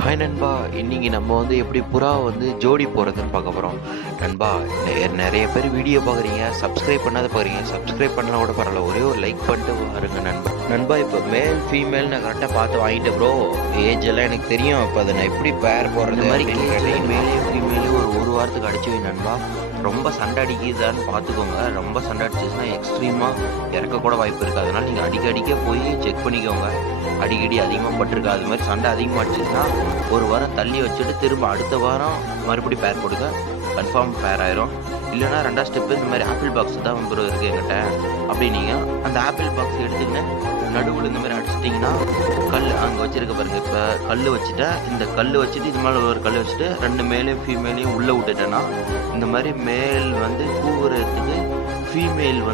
Hi நண்பா, இன்னைக்கு நம்ம வந்து எப்படி புறா வந்து ஜோடி போடுறதுன்னு பார்க்க போகிறோம். நண்பா, நிறைய பேர் வீடியோ பார்க்குறீங்க, சப்ஸ்கிரைப் பண்ணாத பார்க்குறீங்க. சப்ஸ்கிரைப் பண்ணலாம் கூட பரவாயில்ல, ஒரே ஒரு லைக் பண்ணிட்டு பாருங்க நண்பா. நண்பா, இப்போ மேல் ஃபீமேல் நான் கரெக்டாக பார்த்து வாங்கிட்டேன் ப்ரோ. ஏஜ் எல்லாம் எனக்கு தெரியும். இப்போ அதை நான் எப்படி பேர் போடுறது இந்த மாதிரி கேட்டேன். மேலேயும் ஃபீமேலையும் ஒரு வாரத்துக்கு அடிச்சு வை நண்பா. ரொம்ப சண்டை அடிக்குதான்னு பார்த்துக்கோங்க. ரொம்ப சண்டை அடிச்சிச்சுன்னா எக்ஸ்ட்ரீமாக இறக்க கூட வாய்ப்பு இருக்குது. அதனால் நீங்கள் அடிக்க போய் செக் பண்ணிக்கோங்க. அடிக்கடி அதிகமாக பட்டிருக்கா. அது மாதிரி சண்டை அதிகமாக அடிச்சிச்சுன்னா ஒரு வாரம் தள்ளி வச்சுட்டு திரும்ப அடுத்த வாரம் மறுபடியும் பேர் போடுங்க. கன்ஃபார்ம் பேர் ஆயிரும். இல்லைனா ரெண்டாவது ஸ்டெப்பு இந்த மாதிரி ஆப்பிள் பாக்ஸ் தான் ப்ரோ இருக்குது என்கிட்ட. அப்படி நீங்கள் அந்த ஆப்பிள் பாக்ஸ் எடுத்துக்கின்னு நடுவில் இந்த மாதிரி அடிச்சிட்டிங்கன்னா கல் அங்கே வச்சுருக்க பாருங்கள். இப்போ கல் வச்சுட்டேன். இந்த கல் வச்சுட்டு இது மேலே ஒரு கல் வச்சுட்டு ரெண்டு மேலையும் ஃபீமேலையும் உள்ளே விட்டுட்டேன்னா இந்த மாதிரி மேல் வந்து கூவுறதுக்கு ஃபீமேல் வந்து